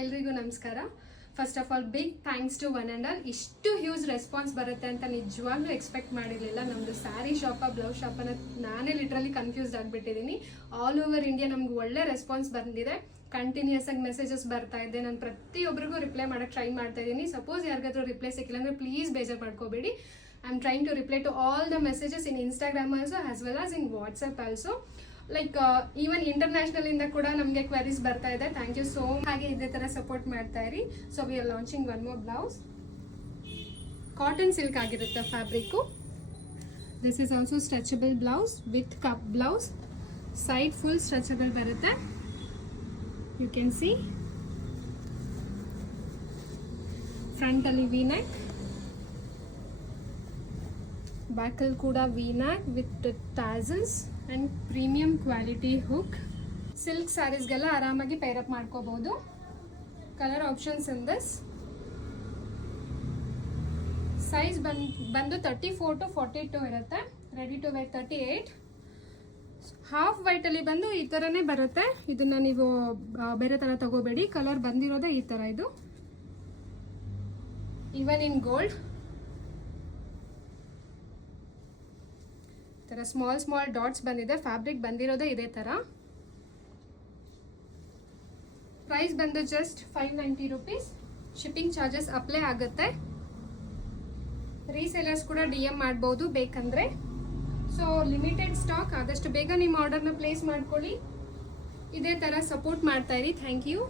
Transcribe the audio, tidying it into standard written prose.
ಎಲ್ರಿಗೂ ನಮಸ್ಕಾರ. First of all big thanks to one and all. ಇಷ್ಟು ಹ್ಯೂಜ್ ರೆಸ್ಪಾನ್ಸ್ ಬರುತ್ತೆ ಅಂತ ನಿಜವಾಗ್ಲೂ ಎಕ್ಸ್ಪೆಕ್ಟ್ ಮಾಡಿರಲಿಲ್ಲ. ನಮ್ಮದು ಸ್ಯಾರಿ ಶಾಪ ಬ್ಲೌಸ್ ಶಾಪನ್ನು ನಾನೇ ಲಿಟ್ರಲಿ ಕನ್ಫ್ಯೂಸ್ಡ್ ಆಗಿಬಿಟ್ಟಿದ್ದೀನಿ. ಆಲ್ ಓವರ್ ಇಂಡಿಯಾ ನಮ್ಗೆ ಒಳ್ಳೆ ರೆಸ್ಪಾನ್ಸ್ ಬಂದಿದೆ. ಕಂಟಿನ್ಯೂಸ್ ಆಗಿ ಮೆಸೇಜಸ್ ಬರ್ತಾ ಇದೆ. ನಾನು ಪ್ರತಿಯೊಬ್ಬರಿಗೂ ರಿಪ್ಲೈ ಮಾಡೋಕ್ಕೆ ಟ್ರೈ ಮಾಡ್ತಾ ಇದ್ದೀನಿ. ಸಪೋಸ್ ಯಾರಿಗಾದ್ರೂ ರಿಪ್ಲೈ ಸಿಕ್ಕಿಲ್ಲ ಅಂದರೆ ಪ್ಲೀಸ್ ಬೇಜಾರು ಮಾಡ್ಕೋಬೇಡಿ. I am trying to reply to all the messages in Instagram also as well as in WhatsApp also. Like even international ಇಂದ ಕೂಡ ನಮಗೆ ಕ್ವೆರೀಸ್ ಬರ್ತಾ ಇದೆ. Thank you so much. ಹಾಗೆ ಇದೇ ತರ ಸಪೋರ್ಟ್ ಮಾಡ್ತಾ ಇರಿ. So we are launching one more blouse. Cotton silk ಆಗಿರುತ್ತೆ fabric. This is also stretchable blouse with cup blouse. Side full stretchable ಬರುತ್ತೆ. ಯು ಕ್ಯಾನ್ ಸಿ ಫ್ರಂಟ್ ಅಲ್ಲಿ ವಿ ನೆಕ್, ಬ್ಯಾಕ್ ಅಲ್ಲಿ ಕೂಡ V neck with tassels and premium quality hook. Silk ಸ್ಯಾರೀಸ್ಗೆಲ್ಲ ಆರಾಮಾಗಿ pair up ಮಾಡ್ಕೋಬಹುದು. Colour options in this. Size ಬಂದು 34 to 42 ಇರುತ್ತೆ. Ready to wear 38. Half white ಅಲ್ಲಿ ಬಂದು ಈ ತರನೇ ಬರುತ್ತೆ. ಇದನ್ನ ನೀವು ಬೇರೆ ತರ ತಗೋಬೇಡಿ. ಕಲರ್ ಬಂದಿರೋದೇ ಈ ತರ. ಇದು ಇವನ್ ಇನ್ ಗೋಲ್ಡ್ ತರ ಸ್ಮಾಲ್ ಡಾಟ್ಸ್ ಬಂದಿದೆ. ಫ್ಯಾಬ್ರಿಕ್ ಬಂದಿರೋದೇ ಇದೇ ತರ. ಪ್ರೈಸ್ ಬಂದು just 590 rupees. Shipping charges apply ಆಗುತ್ತೆ. ರೀಸೇಲರ್ಸ್ ಕೂಡ DM ಮಾಡ್ಬೋದು ಬೇಕಂದ್ರೆ. So limited stock. ಆದಷ್ಟು ಬೇಗ ನಿಮ್ಮ ಆರ್ಡರ್ನ ಪ್ಲೇಸ್ ಮಾಡ್ಕೊಳ್ಳಿ. ಇದೇ ತರ ಸಪೋರ್ಟ್ ಮಾಡ್ತಾ ಇರಿ. Thank you.